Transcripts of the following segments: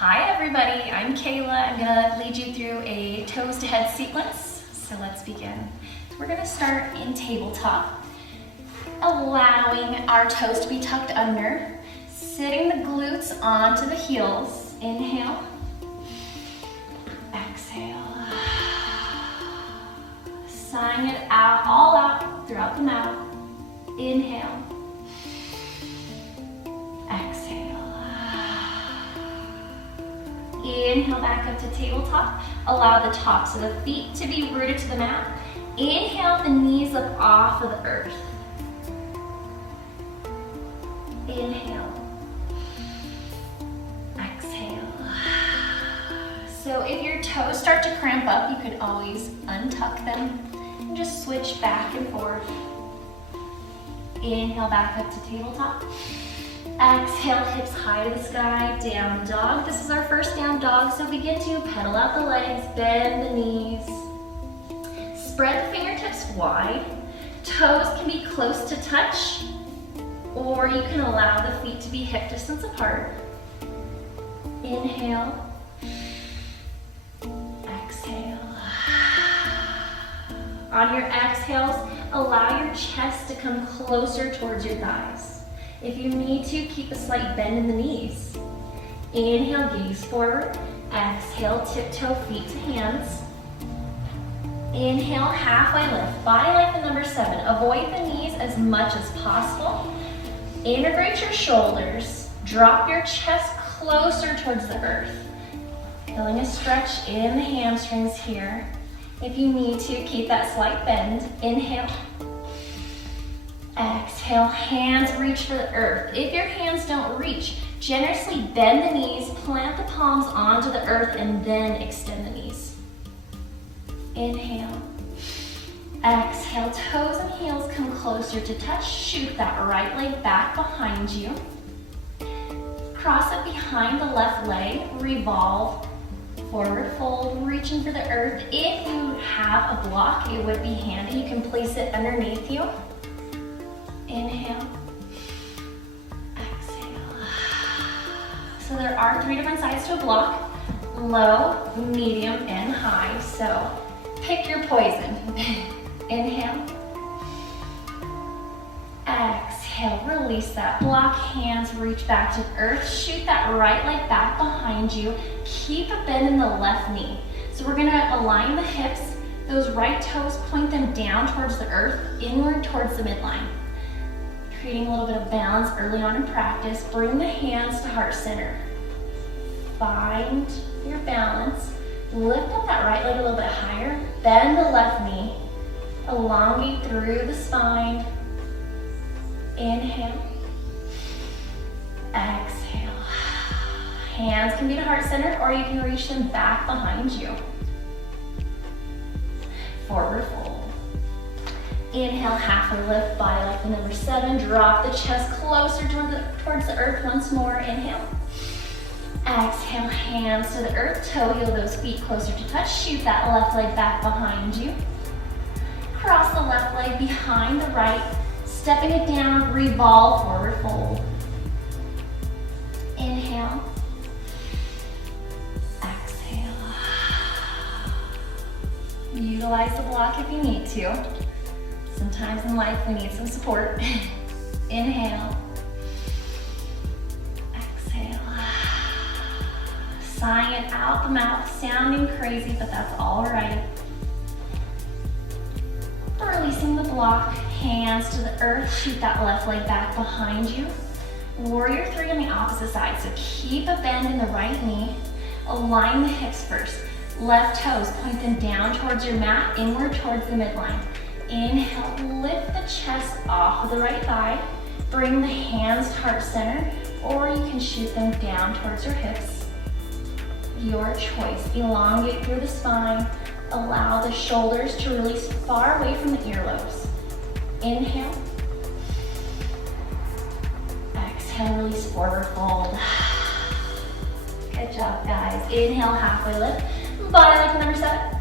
Hi everybody, I'm Kayla. I'm gonna lead you through a toes to head sequence. So let's begin. We're gonna start in tabletop, allowing our toes to be tucked under, sitting the glutes onto the heels. Inhale, exhale, sighing it out, all out throughout the mouth. Inhale, exhale. Inhale back up to tabletop. Allow the tops of the feet to be rooted to the mat. Inhale the knees up off of the earth. Inhale. Exhale. So if your toes start to cramp up, you could always untuck them and just switch back and forth. Inhale back up to tabletop. Exhale, hips high to the sky, down dog. This is our first down dog, so begin to pedal out the legs, bend the knees. Spread the fingertips wide. Toes can be close to touch, or you can allow the feet to be hip distance apart. Inhale. Exhale. On your exhales, allow your chest to come closer towards your thighs. If you need to, keep a slight bend in the knees. Inhale, gaze forward. Exhale, tiptoe feet to hands. Inhale, halfway lift. Body like the number 7. Avoid the knees as much as possible. Integrate your shoulders. Drop your chest closer towards the earth. Feeling a stretch in the hamstrings here. If you need to, keep that slight bend. Inhale. Exhale, hands reach for the earth. If your hands don't reach, generously bend the knees, plant the palms onto the earth, and then extend the knees. Inhale. Exhale, toes and heels come closer to touch. Shoot that right leg back behind you. Cross it behind the left leg, revolve, forward fold, reaching for the earth. If you have a block, it would be handy. You can place it underneath you. Inhale, exhale. So there are 3 different sides to a block: low, medium, and high. So pick your poison. Inhale, exhale, release that block. Hands reach back to the earth. Shoot that right leg back behind you. Keep a bend in the left knee. So we're gonna align the hips. Those right toes, point them down towards the earth, inward towards the midline. Creating a little bit of balance early on in practice. Bring the hands to heart center. Find your balance. Lift up that right leg a little bit higher. Bend the left knee. Elongate through the spine. Inhale. Exhale. Hands can be to heart center, or you can reach them back behind you. Forward fold. Inhale, halfway lift, body like the number 7. Drop the chest closer towards the earth once more. Inhale. Exhale, hands to the earth. Toe heel those feet closer to touch. Shoot that left leg back behind you. Cross the left leg behind the right. Stepping it down, revolve, forward fold. Inhale. Exhale. Utilize the block if you need to. Sometimes in life we need some support. Inhale. Exhale. Sighing it out the mouth, sounding crazy, but that's all right. Releasing the block, hands to the earth, shoot that left leg back behind you. Warrior 3 on the opposite side, so keep a bend in the right knee. Align the hips first. Left toes, point them down towards your mat, inward towards the midline. Inhale, lift the chest off of the right thigh. Bring the hands to heart center, or you can shoot them down towards your hips. Your choice. Elongate through the spine. Allow the shoulders to release far away from the earlobes. Inhale. Exhale, release, forward fold. Good job, guys. Inhale, halfway lift. Body like the number 7.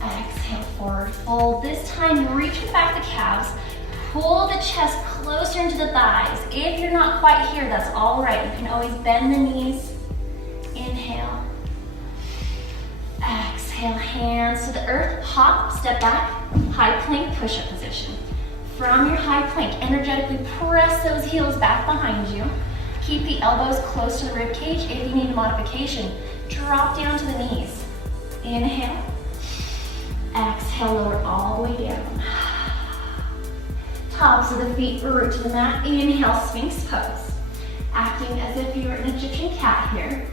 Exhale, forward fold. This time, reaching back the calves. Pull the chest closer into the thighs. If you're not quite here, that's all right. You can always bend the knees. hands to the earth, hop, step back, high plank push-up position. From your high plank, energetically press those heels back behind you. Keep the elbows close to the rib cage. If you need a modification, drop down to the knees. Inhale. Exhale, lower all the way down. Tops of the feet root to the mat. Inhale, Sphinx pose. Acting as if you were an Egyptian cat here.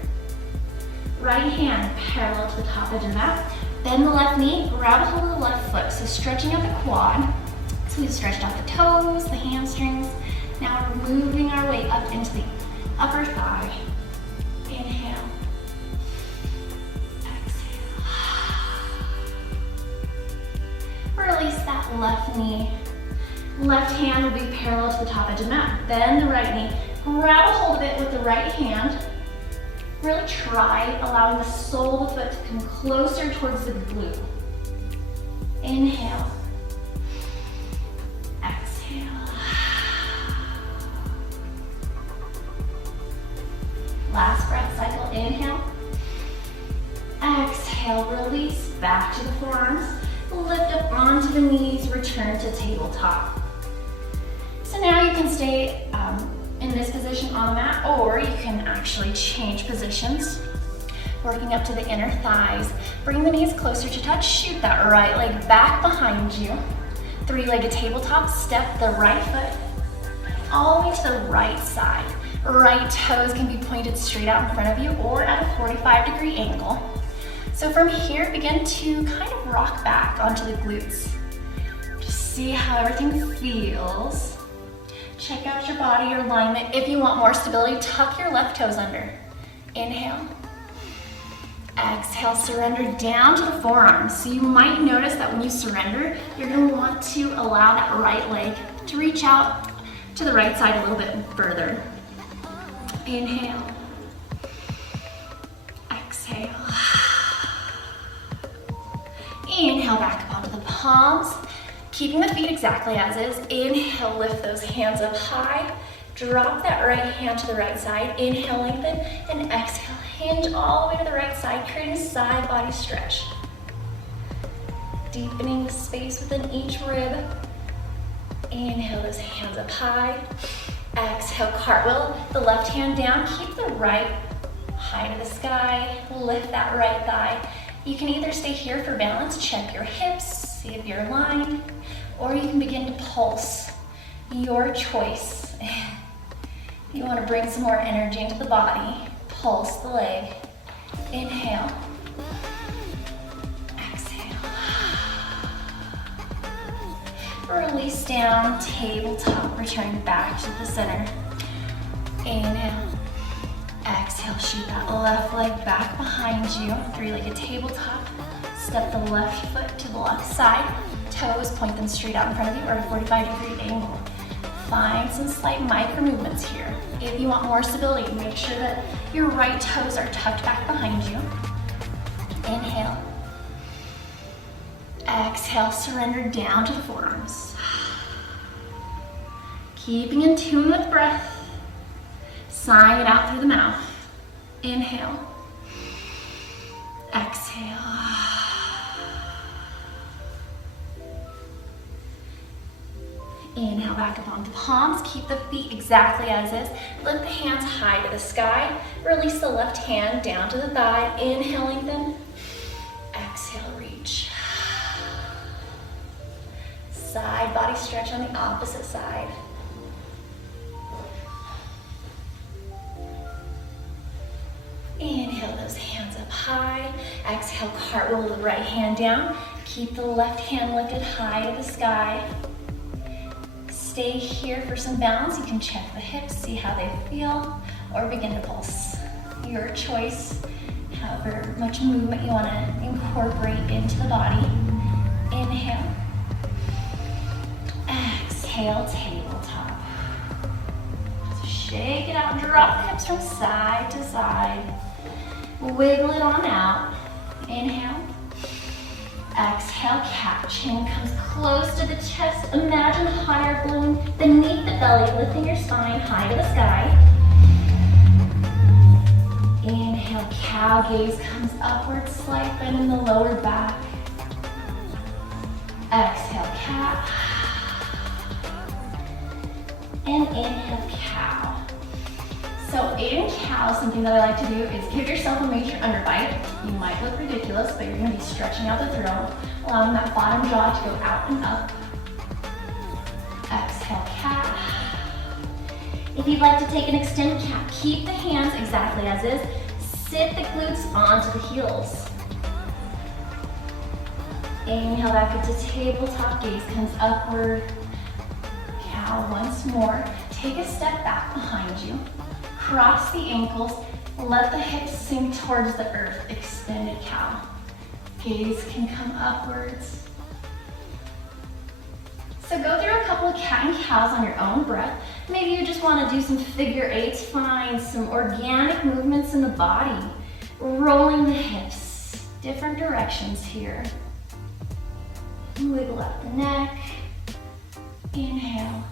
Right hand parallel to the top edge of the mat. Bend the left knee, grab a hold of the left foot. So stretching out the quad. So we've stretched out the toes, the hamstrings. Now we're moving our way up into the upper thigh. Inhale. Exhale. Release that left knee. Left hand will be parallel to the top edge of the mat. Bend the right knee. Grab a hold of it with the right hand. Really try allowing the sole of the foot to come closer towards the glute. Inhale. Exhale. Last breath cycle. Inhale. Exhale. Release back to the forearms. Lift up onto the knees. Return to tabletop. So now you can stay in this position on the mat, or you can actually change positions. Working up to the inner thighs. Bring the knees closer to touch. Shoot that right leg back behind you. Three-legged tabletop. Step the right foot all the way to the right side. Right toes can be pointed straight out in front of you or at a 45-degree angle. So from here, begin to kind of rock back onto the glutes. Just see how everything feels. Check out your body, your alignment. If you want more stability, tuck your left toes under. Inhale. Exhale, surrender down to the forearms. So you might notice that when you surrender, you're going to want to allow that right leg to reach out to the right side a little bit further. Inhale. Exhale. Inhale, back up onto the palms. Keeping the feet exactly as is. Inhale, lift those hands up high. Drop that right hand to the right side. Inhale, lengthen, and exhale, hinge all the way to the right side, creating a side body stretch. Deepening the space within each rib. Inhale, those hands up high. Exhale, cartwheel the left hand down. Keep the right high to the sky. Lift that right thigh. You can either stay here for balance, check your hips, see if you're aligned, or you can begin to pulse. Your choice. You want to bring some more energy into the body. Pulse the leg. Inhale. Exhale. Release down, tabletop, return back to the center. Inhale. Exhale, shoot that left leg back behind you. Three-legged tabletop. Step the left foot to the left side. Toes, point them straight out in front of you or a 45-degree angle. Find some slight micro movements here. If you want more stability, make sure that your right toes are tucked back behind you. Inhale. Exhale, surrender down to the forearms. Keeping in tune with breath. Sighing it out through the mouth. Inhale. Exhale. Inhale, back up onto the palms. Keep the feet exactly as is. Lift the hands high to the sky. Release the left hand down to the thigh. Inhale, lengthen. Exhale, reach. Side body stretch on the opposite side. Inhale, those hands up high. Exhale, cartwheel the right hand down. Keep the left hand lifted high to the sky. Stay here for some balance. You can check the hips, see how they feel, or begin to pulse. Your choice, however much movement you want to incorporate into the body. Inhale. Exhale, tabletop. So shake it out, drop the hips from side to side. Wiggle it on out. Inhale. Exhale, cat. Chin comes close to the chest. Imagine hot air blowing beneath the belly, lifting your spine high to the sky. Inhale, cat. cow, gaze comes upward, slight bend in the lower back. Exhale, cat. And inhale, cow. So in cow, something that I like to do is give yourself a major underbite. You might look ridiculous, but you're gonna be stretching out the throat, allowing that bottom jaw to go out and up. Exhale, cat. If you'd like to take an extended cat, keep the hands exactly as is. Sit the glutes onto the heels. Inhale back up to tabletop, gaze comes upward. Cow once more. Take a step back behind you. Cross the ankles. Let the hips sink towards the earth. Extended cow. Gaze can come upwards. So go through a couple of cat and cows on your own breath. Maybe you just want to do some figure eights. Find some organic movements in the body. Rolling the hips. Different directions here. Wiggle out the neck. Inhale.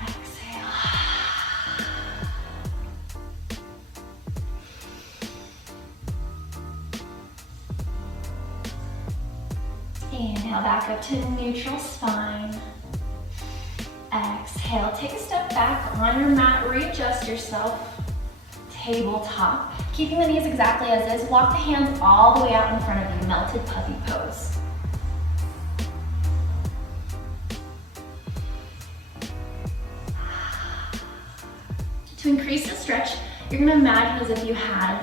Exhale. Inhale back up to neutral spine. Exhale, take a step back on your mat, readjust yourself. Tabletop. Keeping the knees exactly as is, walk the hands all the way out in front of you, melted puppy pose. To increase the stretch, you're gonna imagine as if you had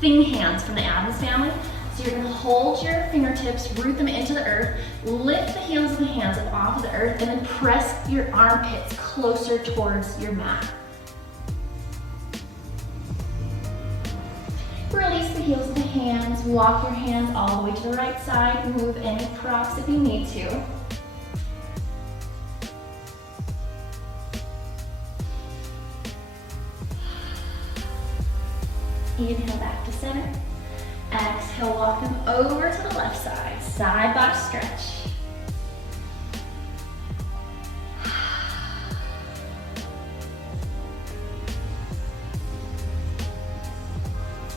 thing hands from the Addams family. So you're gonna hold your fingertips, root them into the earth, lift the heels of the hands up off of the earth, and then press your armpits closer towards your mat. Release the heels of the hands, walk your hands all the way to the right side, move any props if you need to. Inhale back to center. Exhale, walk them over to the left side, side body stretch.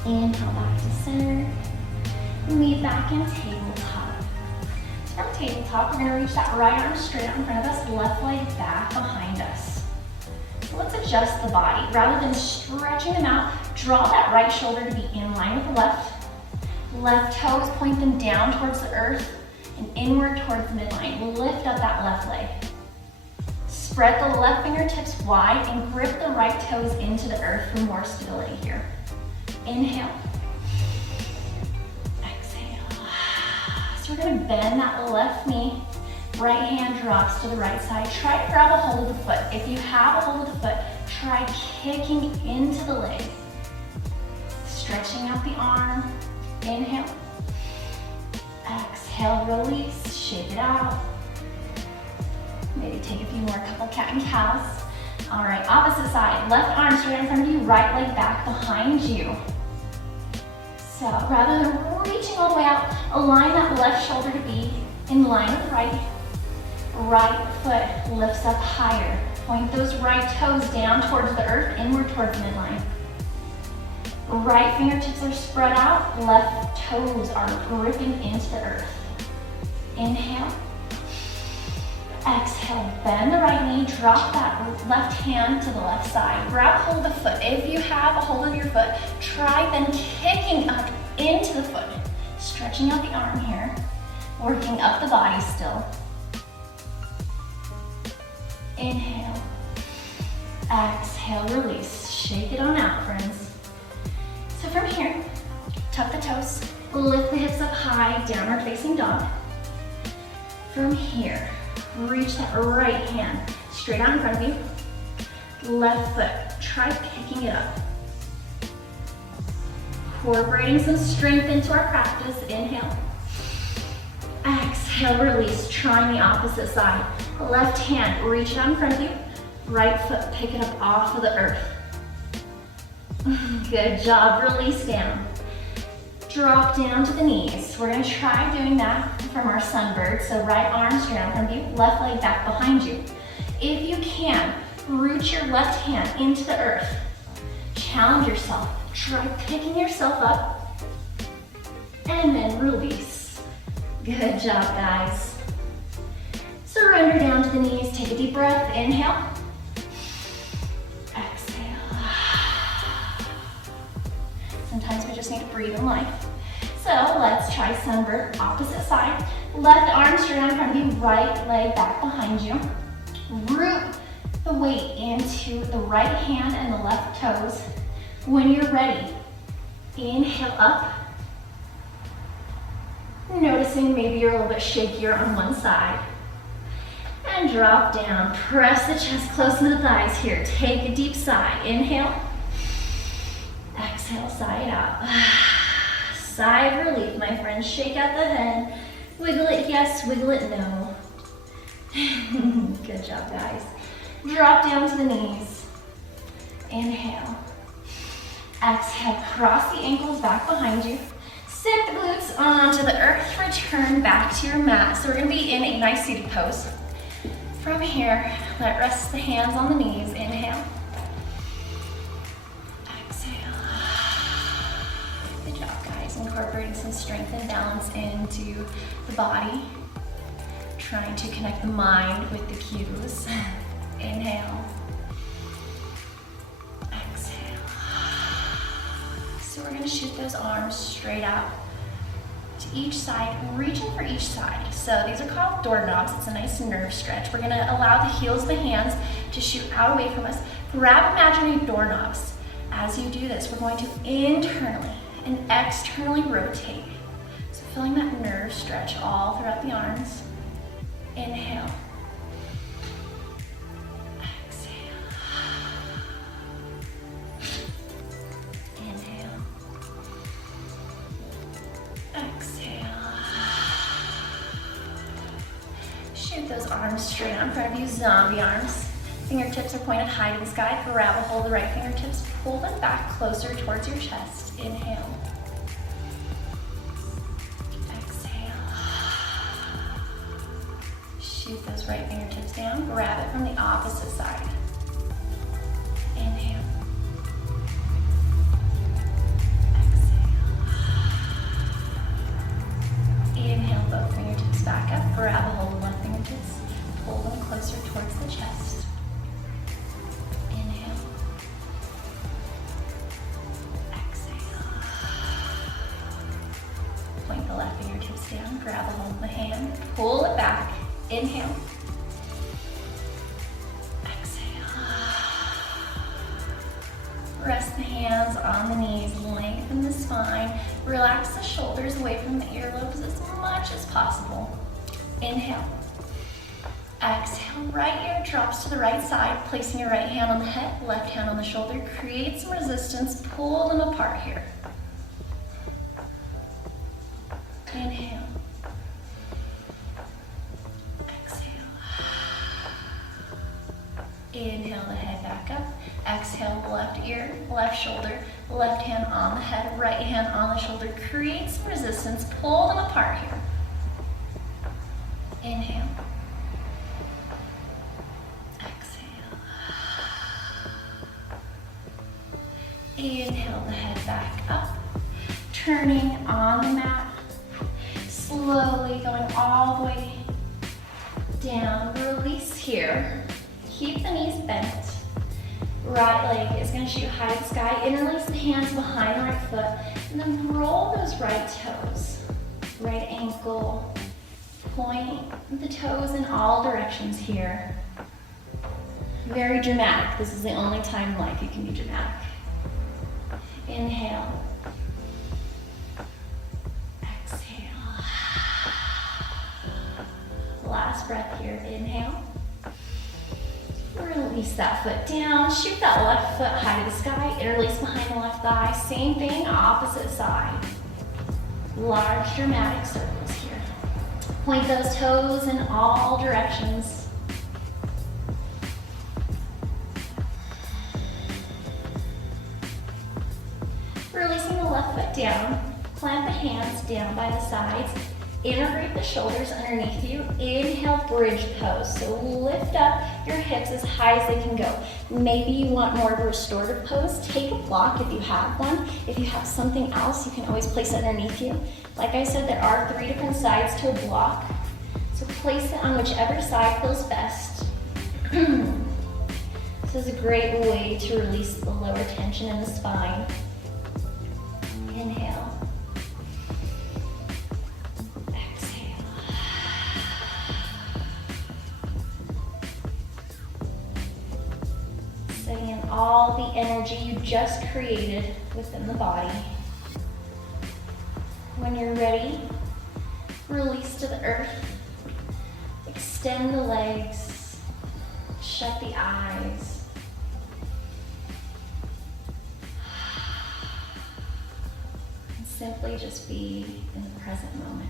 Inhale back to center. Meet back in tabletop. From tabletop, we're gonna reach that right arm straight out in front of us, left leg back behind us. So let's adjust the body. Rather than stretching them out, draw that right shoulder to be in line with the left. Left toes, point them down towards the earth and inward towards the midline. Lift up that left leg. Spread the left fingertips wide and grip the right toes into the earth for more stability here. Inhale. Exhale. So we're gonna bend that left knee. Right hand drops to the right side. Try to grab a hold of the foot. If you have a hold of the foot, try kicking into the leg. Stretching out the arm. Inhale. Exhale, release, shake it out. Maybe take a few more, couple cat and cows. All right, opposite side. Left arm straight in front of you, right leg back behind you. So rather than reaching all the way out, align that left shoulder to be in line with the right. Right foot lifts up higher. Point those right toes down towards the earth, inward towards the midline. Right fingertips are spread out, left toes are gripping into the earth. Inhale. Exhale, bend the right knee, drop that left hand to the left side. Grab hold of the foot. If you have a hold of your foot, try then kicking up into the foot. Stretching out the arm here, working up the body still. Inhale. Exhale, release. Shake it on out, friends. So from here, tuck the toes, lift the hips up high, downward facing dog. From here, reach that right hand straight out in front of you. Left foot, try picking it up. Incorporating some strength into our practice. Inhale. Exhale, release. Trying the opposite side. Left hand, reach it out in front of you. Right foot, pick it up off of the earth. Good job, release down. Drop down to the knees. We're gonna try doing that from our sunbird. So right arm straight out in front of you, left leg back behind you. If you can, root your left hand into the earth. Challenge yourself. Try picking yourself up and then release. Good job, guys. Surrender down to the knees. Take a deep breath. Inhale. Exhale. Sometimes we just need to breathe in life. So let's try sunbird, opposite side. Left arm straight out in front of you, right leg back behind you. Root the weight into the right hand and the left toes. When you're ready, inhale up. Noticing maybe you're a little bit shakier on one side. And drop down. Press the chest close to the thighs here. Take a deep sigh. Inhale. Exhale, sigh it out. Sigh of relief, my friends. Shake out the head. Wiggle it yes, wiggle it no. Good job, guys. Drop down to the knees. Inhale. Exhale, cross the ankles back behind you. Sit the glutes onto the earth. Return back to your mat. So we're gonna be in a nice seated pose. From here, rest the hands on the knees. Inhale. Exhale. Good job, guys. Incorporating some strength and balance into the body. Trying to connect the mind with the cues. Inhale. Exhale. So we're going to shoot those arms straight out to each side, reaching for each side. So these are called doorknobs. It's a nice nerve stretch. We're going to allow the heels of the hands to shoot out away from us. Grab imaginary doorknobs. As you do this, we're going to internally and externally rotate. So feeling that nerve stretch all throughout the arms. Inhale. Exhale. Inhale. Exhale. Shoot those arms straight out in front of you, zombie arms. Fingertips are pointed high to the sky. Grab a hold of the right fingertips. Pull them back closer towards your chest. Inhale. Shoot those right fingertips down. Grab it from the opposite side. Inhale. Exhale. Inhale, both fingertips back up. Grab a hold of left fingertips. Pull them closer towards the chest. Inhale. Exhale. Point the left fingertips down. Grab a hold of the hand. Pull it back. Inhale. Exhale. Rest the hands on the knees, lengthen the spine. Relax the shoulders away from the earlobes as much as possible. Inhale. Exhale, right ear drops to the right side, placing your right hand on the head, left hand on the shoulder. Create some resistance, pull them apart here. Inhale. Inhale the head back up. Exhale, left ear, left shoulder, left hand on the head, right hand on the shoulder. Create some resistance, pull them apart here. Inhale. Exhale. Inhale the head back up. Turning on the mat. Slowly going all the way down. Release here. Keep the knees bent. Right leg is going to shoot high to the sky. Interlace the hands behind the right foot. And then roll those right toes. Right ankle. Point the toes in all directions here. Very dramatic. This is the only time in life you can be dramatic. Inhale. Exhale. Last breath here. Inhale. Release that foot down. Shoot that left foot high to the sky. Interlace behind the left thigh. Same thing, opposite side. Large dramatic circles here. Point those toes in all directions. Releasing the left foot down. Plant the hands down by the sides. Integrate the shoulders underneath you. Inhale, bridge pose. So lift up your hips as high as they can go. Maybe you want more of a restorative pose. Take a block if you have one. If you have something else, you can always place it underneath you. Like I said, there are 3 different sides to a block. So place it on whichever side feels best. This is a great way to release the lower tension in the spine. Inhale. Setting in all the energy you just created within the body. When you're ready, release to the earth. Extend the legs. Shut the eyes. And simply just be in the present moment.